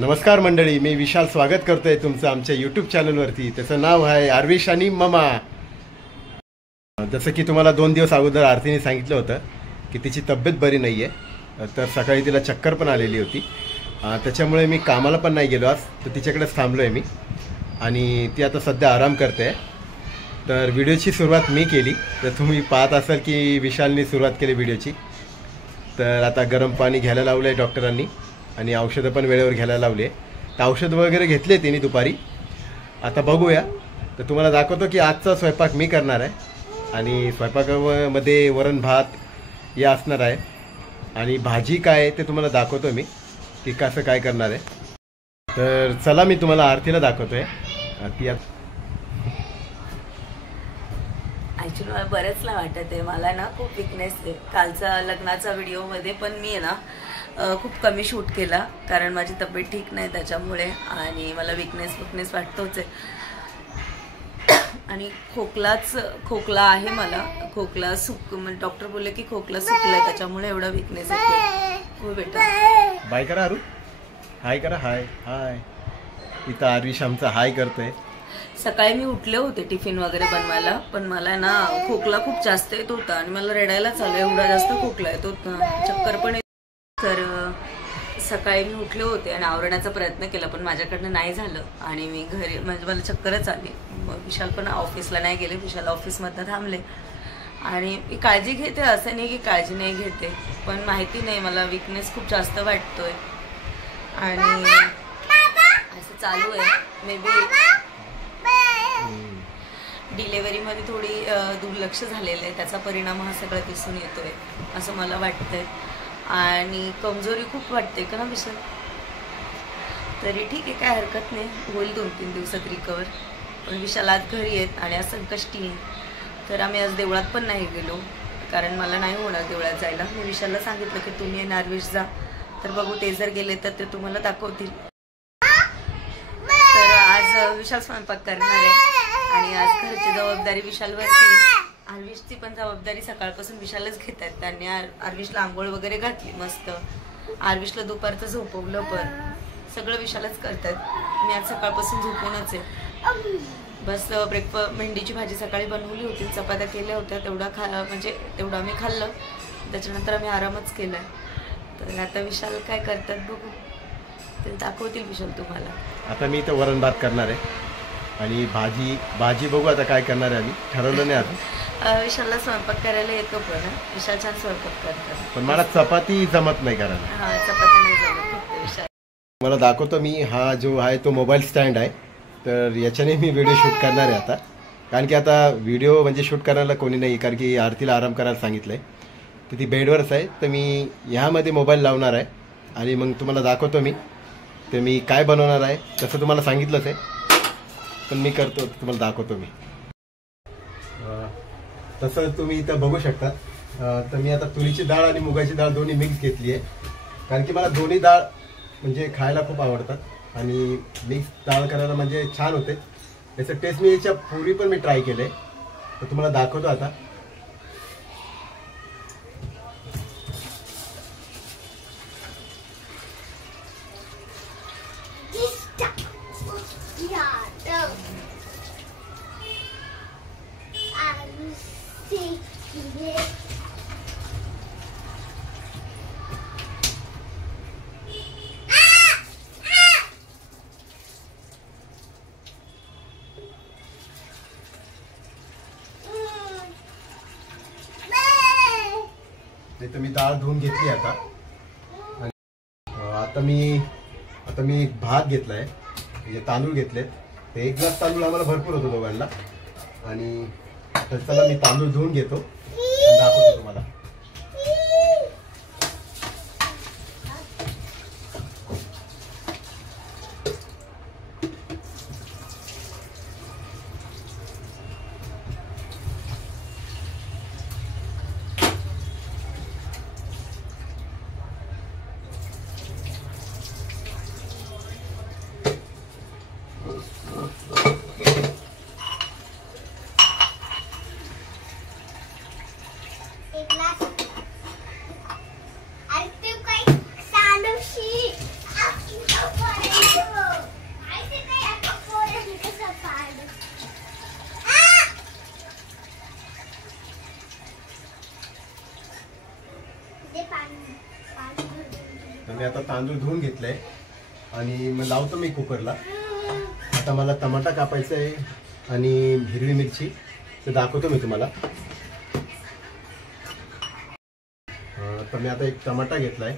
नमस्कार मंडळी, मी विशाल स्वागत करतोय तुमचं आमच्या यूट्यूब चॅनलवरती. त्याचं नाव आहे आर्विश आणि ममा. जसं की तुम्हाला 2 दिवस अगोदर आरतीने सांगितलं होतं की तिची तब्येत बरी नाही आहे, तर सकाळी तिला चक्कर पण आलेली होती. त्याच्यामुळे मी कामाला पण नाही गेलो आज, तर तिच्याकडेच थांबलो आहे मी. आणि ती आता सध्या आराम करते. तर व्हिडिओची सुरुवात मी केली, तर तुम्ही पाहत असाल की विशालनी सुरुवात केली व्हिडिओची. तर आता गरम पाणी घ्यायला लावलं आहे डॉक्टरांनी आणि औषधं पण वेळेवर घ्यायला लावले. तर औषध वगैरे घेतले तिने दुपारी. आता बघूया, तर तुम्हाला दाखवतो की आजचा स्वयंपाक मी करणार आहे. आणि स्वयंपाकामध्ये वरण भात हे असणार आहे आणि भाजी काय आहे ते तुम्हाला दाखवतो मी की कसं काय करणार आहे. तर चला मी तुम्हाला आरतीला दाखवतो आहे. आरती ॲक्च्युली मला बरेचला वाटत आहे, मला ना खूप विकनेस आहे. कालचा लग्नाचा व्हिडिओमध्ये पण मी आहे ना खूप कमी शूट केला, कारण माझी तब्येत ठीक नाही त्याच्यामुळे. आणि मला विकनेस वाटतोच आहे. आणि खोकला आहे मला. खोकला डॉक्टर बोलले की खोकला सुकलाय, त्याच्यामुळे एवढा विकनेस आहे. हो बेटा, बाय करा अरू, हाय करा. हाय हाय. इथं आर्विश आमचा हाय करतोय. सकाळी मी उठले होते टिफिन वगैरे बनवायला, पण मला ना खोकला खूप जास्त येत होता आणि मला रडायला चालू, एवढा जास्त खोकला येत होता, चक्कर पण येत. तर सकाळी मी उठले होते आणि आवरण्याचा प्रयत्न केला, पण माझ्याकडनं नाही झालं आणि मी घरी म्हणजे मला चक्करच आली. मग विशाल पण ऑफिसला नाही गेले, विशाल ऑफिसमधनं थांबले. आणि मी काळजी घेते, असं नाही की काळजी नाही घेते, पण माहिती नाही मला विकनेस खूप जास्त वाटतोय आणि असं चालू आहे. मे बी डिलेव्हरीमध्ये थोडी दुर्लक्ष झालेलं आहे, त्याचा परिणाम हा सगळा दिसून येतोय असं मला वाटतंय. आणि कमजोरी खूप वाटते का ना विशाल. तरी ठीक आहे, काय हरकत नाही, होईल 2-3 दिवसात रिकवर. पण विशाल आज घरी आहेत आणि आज संकष्टी आहे, तर आम्ही आज देवळात पण नाही गेलो, कारण मला नाही होणार देवळात जायला. मी विशालला सांगितलं की तुम्ही नार्विश जा, तर बघू ते जर गेले तर ते तुम्हाला दाखवतील. तर आज विशाल स्वयंपाक करणार आहे आणि आज घरची जबाबदारी विशालवरती आहे. आर्विशची पण जबाबदारी सकाळपासून विशालच घेतात. त्यांनी आर्विशला आंघोळ वगैरे घातली मस्त, आर्विशला दुपारचं झोपवलं, पण सगळं विशालच करतात. मी आज सकाळपासून झोपूनच आहे. बस भेंडीची भाजी सकाळी बनवली होती, चपात्या केल्या होत्या, तेवढं आम्ही खाल्लं, त्याच्यानंतर आम्ही आरामच केला. तर आता विशाल काय करतात बघू, ते दाखवतील विशाल तुम्हाला. आता मी इथं वरण भात करणार आहे आणि भाजी बघू आता काय करणार आहे, आम्ही ठरवलं नाही अजून. विशालला स्वयंपाक करायला येतो, पण विशाल छान स्वयंपाक करतात, पण मला चपाती जमत नाही करायला. हा, चपाती नाही जमत फक्त विशाल. मला दाखवतो मी, हा जो आहे तो मोबाईल स्टँड आहे, तर याच्याने मी व्हिडिओ शूट करणार आहे आता. कारण की आता व्हिडिओ म्हणजे शूट करायला कोणी नाही, कारण की आरतीला आराम करायला सांगितलं आहे, तर ती बेडवरच आहे. तर मी ह्यामध्ये मोबाईल लावणार आहे आणि मग तुम्हाला दाखवतो मी तर मी काय बनवणार आहे. तसं तुम्हाला सांगितलंच आहे, पण मी करतो, तुम्हाला दाखवतो मी. तसं तुम्ही इथं बघू शकता. तर मी आता तुरीची डाळ आणि मुगाची डाळ दोन्ही मिक्स घेतली आहे, कारण की मला दोन्ही डाळ म्हणजे खायला खूप आवडतात आणि मिक्स डाळ करायला म्हणजे छान होते. याचं टेस्ट मी याच्या पूर्वी पण मी ट्राय केलं आहे, तर तुम्हाला दाखवतो आता. तर मी डाळ धुवून घेतली आता. आणि आता मी भात घेतलाय, म्हणजे तांदूळ घेतलेत. ते 1 ग्लास तांदूळ आम्हाला भरपूर होतो दोघांना. आणि चला मी तांदूळ धुवून घेतो आणि दाखवतो तुम्हाला. मी आता तांदूळ धुवून घेतले आणि मग लावतो मी कुकरला. आता मला टमाटा कापायचा आहे आणि हिरवी मिरची ते दाखवतो मी तुम्हाला. तर मी आता एक टमाटा घेतलाय,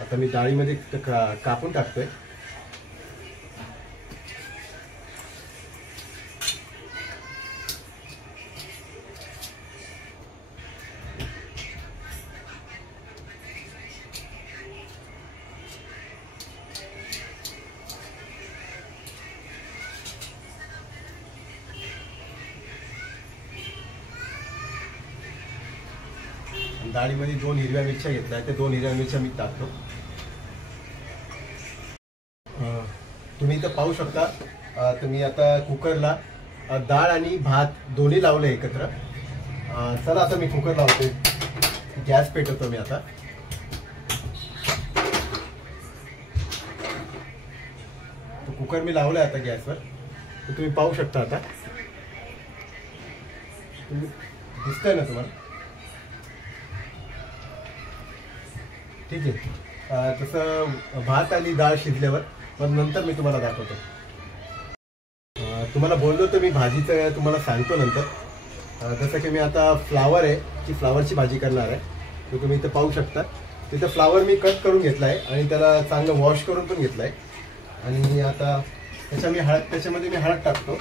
आता मी डाळीमध्ये कापून टाकतोय. डाळीमध्ये 2 हिरव्या मिरच्या घेतल्या, त्या 2 हिरव्या मिरच्या मी टाकतो. तुम्ही इथं पाहू शकता. तर मी आता कुकरला डाळ आणि भात दोन्ही लावले एकत्र. चला आता मी कुकर लावते, गॅस पेटवतो मी आता. कुकर मी लावलाय आता गॅसवर, तर तुम्ही पाहू शकता. आता दिसतंय ना तुम्हाला? ठीक आहे. तसं भात आणि डाळ शिजल्यावर मग नंतर मी तुम्हाला दाखवतो. तुम्हाला बोललो तर मी भाजीचं तुम्हाला सांगतो नंतर. जसं की मी आता फ्लावर आहे की फ्लावरची भाजी करणार आहे, तर तुम्ही इथं पाहू शकता. तिथं फ्लावर मी कट करून घेतला आहे आणि त्याला चांगलं वॉश करून पण घेतलं आहे. आणि आता त्याच्यामध्ये मी हळद टाकतो.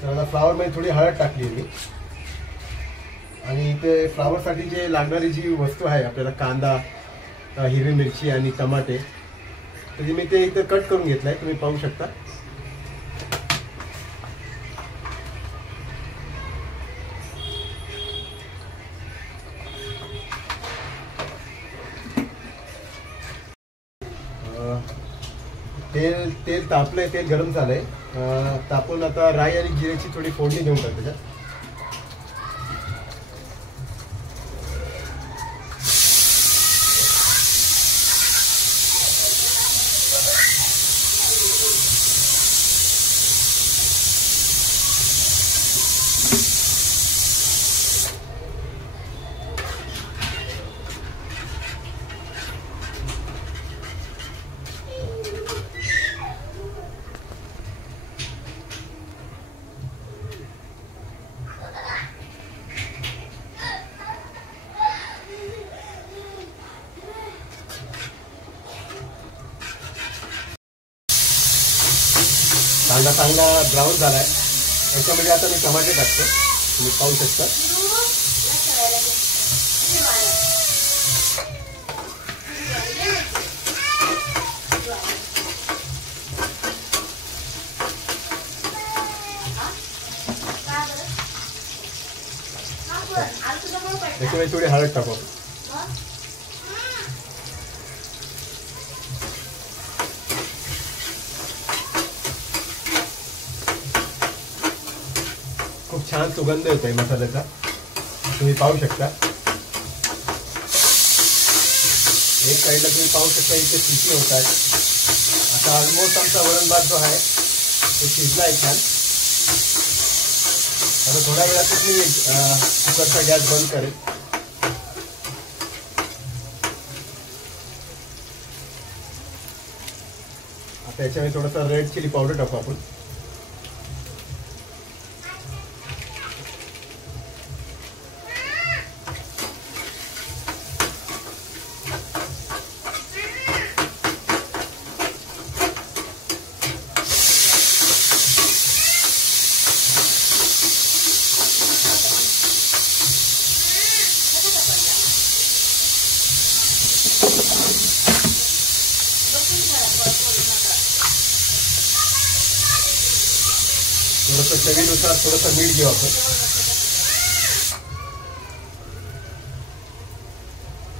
तर फ्लावरमध्ये थोडी हळद टाकली मी. आणि ते फ्लावरसाठी जे लागणारी जी वस्तू आहे आपल्याला, कांदा, हिरवी मिरची आणि टमाटे, तर मी ते इथे कट करून घेतलं आहे, तुम्ही पाहू शकता. तेल तापलंय, तेल गरम झालंय. तापून आता राई आणि जिऱ्याची थोडी फोडणी देऊन टाक त्याच्यात. कांदा चांगला ब्राऊन झालाय, याच्यामध्ये आता मी टमाटे टाकतो, तुम्ही पाहू शकता. त्याच्यामध्ये थोडी हळद टाकू. खूप छान सुगंध येतोय मसाल्याचा, तुम्ही पाहू शकता. एक साईडला तुम्ही पाहू शकता इथे शिटी होत आहे. आता ऑलमोस्ट आमचा वरण भात जो आहे तो शिजलाय छान. आता थोड्या वेळातच मी कुकरचा गॅस बंद करेल. आता याच्यामध्ये थोडासा रेड चिली पावडर टाकू आपण. थोडंसं चवीनुसार थोडंसं मीठ घेऊ आपण.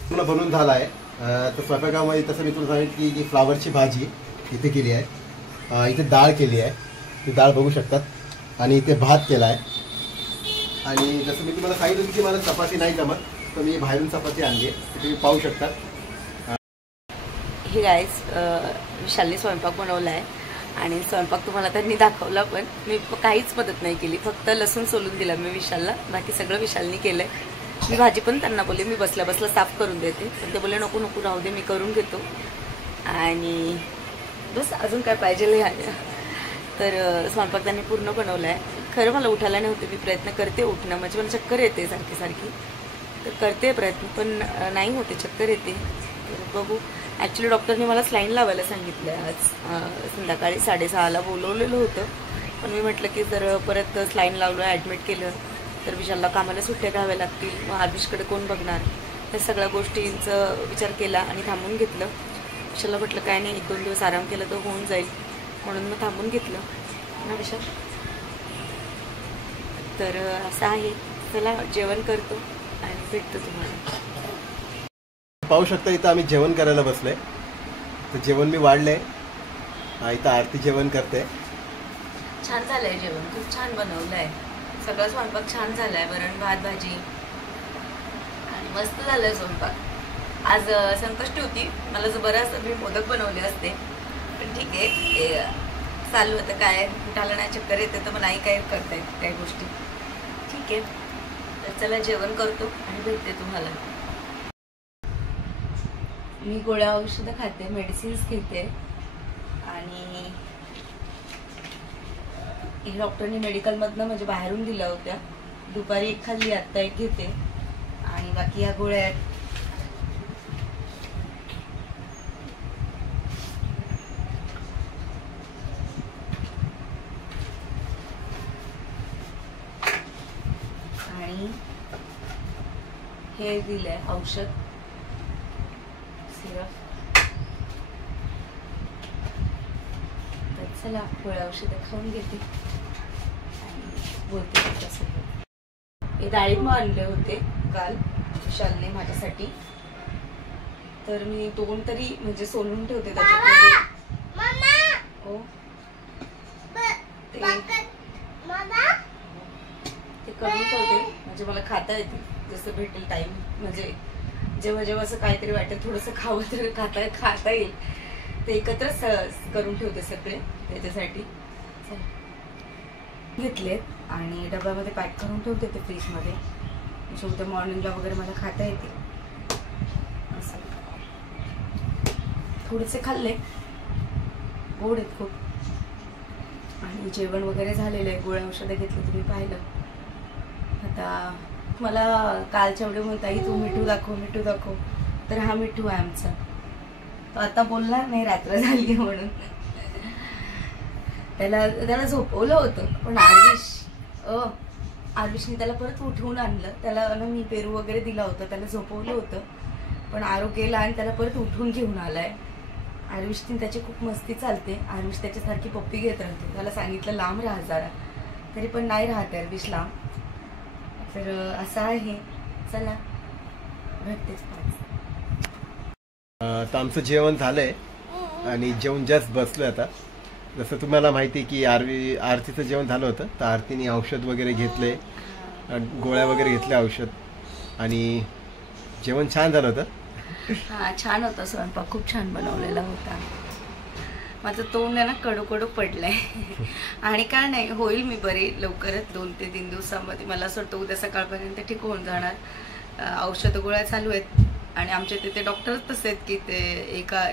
पूर्ण बनून झाला आहे. तर स्वयंपाकामध्ये तसं मी तुला सांगितलं की जी फ्लावरची भाजी इथे केली आहे, इथे डाळ केली आहे, ती डाळ बघू शकतात, आणि इथे भात केला आहे. आणि जसं मी तुम्हाला सांगितलं की मला चपाती नाही जमत, तर मी बाहेरून चपाती आणली, तुम्ही पाहू शकता. हे गाईज विशालने स्वयंपाक बनवला आहे आणि स्वयंपाक तुम्हाला त्यांनी दाखवला, पण मी काहीच मदत नाही केली, फक्त लसूण सोलून दिला मी विशालला, बाकी सगळं विशालनी केलंय. मी भाजी पण त्यांना बोलले मी बसल्या बसल्या साफ करून देते, पण ते बोलले नको नको राहू दे मी करून घेतो. आणि बस अजून काय पाहिजे तर स्वयंपाक त्यांनी पूर्ण बनवला आहे. खरं मला उठायला नाही होते, मी प्रयत्न करते उठणं, म्हणजे मला चक्कर येते सारखी सारखी, तर करते प्रयत्न पण नाही होते, चक्कर येते. तर बघू. ॲक्च्युली डॉक्टरने मला स्लाईन लावायला सांगितलं आहे. आज संध्याकाळी 6:30ला बोलवलेलं होतं, पण मी म्हटलं की जर परत स्लाईन लावलं ॲडमिट केलं तर विशालला कामाला सुट्ट्या घ्याव्या लागतील, मग आदिशकडे कोण बघणार, त्या सगळ्या गोष्टींचं विचार केला आणि थांबून घेतलं. विशालला म्हटलं काय नाही, 1-2 दिवस आराम केला तर होऊन जाईल, म्हणून मग थांबून घेतलं ना विशाल. तर असं आहे. चला जेवण करतो आणि भेटतो तुम्हाला. पाहू शकता इथं आम्ही जेवण करायला बसलोय. तर जेवण मी वाढलंय. इथं आरती जेवण करते. छान झालंय जेवण, खूप छान बनवलंय, सगळं स्वयंपाक छान झालाय, वरण भात भाजी आणि मस्त झालंय स्वयंपाक. आज संकष्टी होती, मला जर बरं असतं मी मोदक बनवले असते, पण ठीक आहे, चालू होतं काय उठायला नाही, चक्कर येते तर मलाही काय करता येत काही गोष्टी. ठीक आहे, तर चला जेवण करतो आणि भेटते तुम्हाला. मी गोळ्या औषधं खाते, मेडिसिन्स घेते आणि डॉक्टरने मेडिकलमधनं म्हणजे बाहेरून दिल्या होत्या. दुपारी एक खाल्ली, आत्ता एक घेते आणि बाकी या गोळ्या आहेत. आणि हे दिलंय औषध सिरप. तर चला गोळ्या औषधं खाऊन घेते आणि बोलते त्याच्यासोबत. हे डाळिंब आणले होते काल विशालने माझ्यासाठी, तर मी 2 तरी म्हणजे सोलून ठेवते त्याच्यामध्ये. ते करून ठेवते म्हणजे मला खाता येते जसं भेटेल टाइम, म्हणजे जेव्हा जेव्हा असं काहीतरी वाटेल थोडंसं खावं तर खाता येईल, ते एकत्रच करून ठेवते सगळे त्याच्यासाठी. घेतलेत आणि डब्यामध्ये पॅक करून ठेवते ते फ्रीजमध्ये, म्हणजे उद्या मॉर्निंगला वगैरे मला खाता येते. असं थोडेसे खाल्ले, गोड आहेत खूप. आणि जेवण वगैरे झालेलं आहे, गोळ्या औषधं घेतली तुम्ही पाहिलं. आता मला कालच्या एवढे म्हणता तू मिठू दाखव, तर हा मिठू आहे आमचा. तो आता बोलणार नाही रात्र झाली म्हणून. त्याला झोपवलं होतं, पण आरविशने त्याला परत उठवून आणलं. त्याला ना मी पेरू वगैरे दिला होता, त्याला झोपवलं होतं, पण आरो गेला आणि त्याला परत उठवून घेऊन आलाय. आरविशने त्याची खूप मस्ती चालते. आरविश त्याच्यासारखी पप्पी घेत राहते. त्याला सांगितलं लांब राहा जरा, तरी पण नाही राहत आरविश लांब. तर असं आहे. चला भेटतेच. तर आमचं जेवण झालंय आणि जेवण जस्ट बसलोय आता. जसं तुम्हाला माहिती की आरतीचं जेवण झालं होतं, तर आरतीने औषध वगैरे घेतले, गोळ्या वगैरे घेतल्या औषध, आणि जेवण छान झालं होतं. हा छान होता स्वयंपाक, खूप छान बनवलेला होता. माझं तोंड आहे ना कडू कडू पडलंय आणि काय नाही, होईल मी बरी लवकरच, 2 ते 3 दिवसामध्ये. मला असं वाटतं उद्या सकाळपर्यंत ठीक होऊन जाणार. औषध गोळ्या चालू आहेत आणि आमच्या तिथे डॉक्टरच तसे आहेत की ते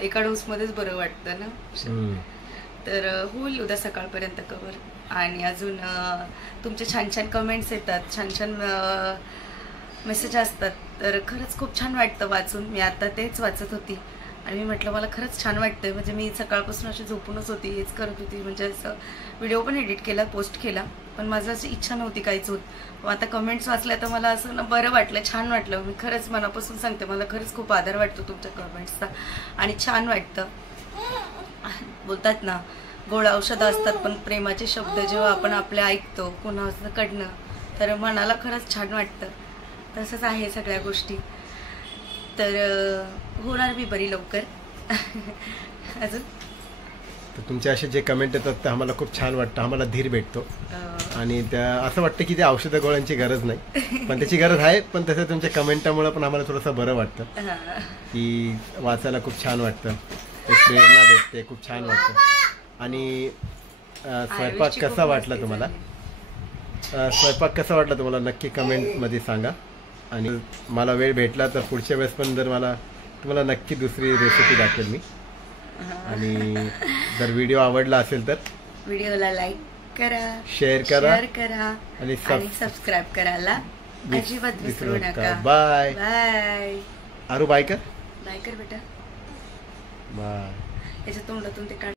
एका डोसमध्येच बरं वाटतं ना. तर होईल उद्या सकाळपर्यंत कवर. आणि अजून तुमचे छान छान कमेंट्स येतात, छान छान मेसेज असतात, तर खरंच खूप छान वाटतं वाचून. मी आता तेच वाचत होती आणि मी म्हटलं मला खरंच छान वाटतंय. म्हणजे मी सकाळपासून अशी झोपूनच होती, हेच करत होती, म्हणजे असं व्हिडिओ पण एडिट केला, पोस्ट केला, पण माझं अशी इच्छा नव्हती काहीच होत. आता कमेंट्स वाचल्या तर मला असं ना बरं वाटलं, छान वाटलं. मी खरंच मनापासून सांगते, मला खरंच खूप आदर वाटतो तुमच्या कमेंट्सचा आणि छान वाटतं. बोलतात ना गोड औषधं असतात, पण प्रेमाचे शब्द जेव्हा आपण आपल्या ऐकतो कोणाकडनं, तर मनाला खरंच छान वाटतं. तसंच आहे सगळ्या गोष्टी. तर होणार मी बरी लवकर. अजून तर तुमचे असे जे कमेंट येतात ते आम्हाला खूप छान वाटतं, आम्हाला धीर भेटतो. आणि त्या असं वाटतं की त्या औषध गोळ्यांची गरज नाही, पण त्याची गरज आहे, पण तसं तुमच्या कमेंटामुळे पण आम्हाला थोडंसं बरं वाटतं की वाचायला खूप छान वाटतं, एक प्रेरणा भेटते, खूप छान वाटतं. आणि स्वयंपाक आयुषची खूप कसा वाटला मस्ती तुम्हाला? झाली. स्वयंपाक कसा वाटला तुम्हाला नक्की कमेंटमध्ये सांगा. आणि मला वेळ भेटला तर पुढच्या वेळेस पण तुम्हाला नक्की दुसरी रेसिपी दाखवेल मी. आणि जर व्हिडिओ आवडला असेल तर व्हिडिओला लाईक करा, शेअर करा आणि सबस्क्राईब करायला अजिबात विसरू नका. बाय. बाय आरू बाय कर. बाय कर बेटा. बाय. याच्या तोंडातून ते काढ.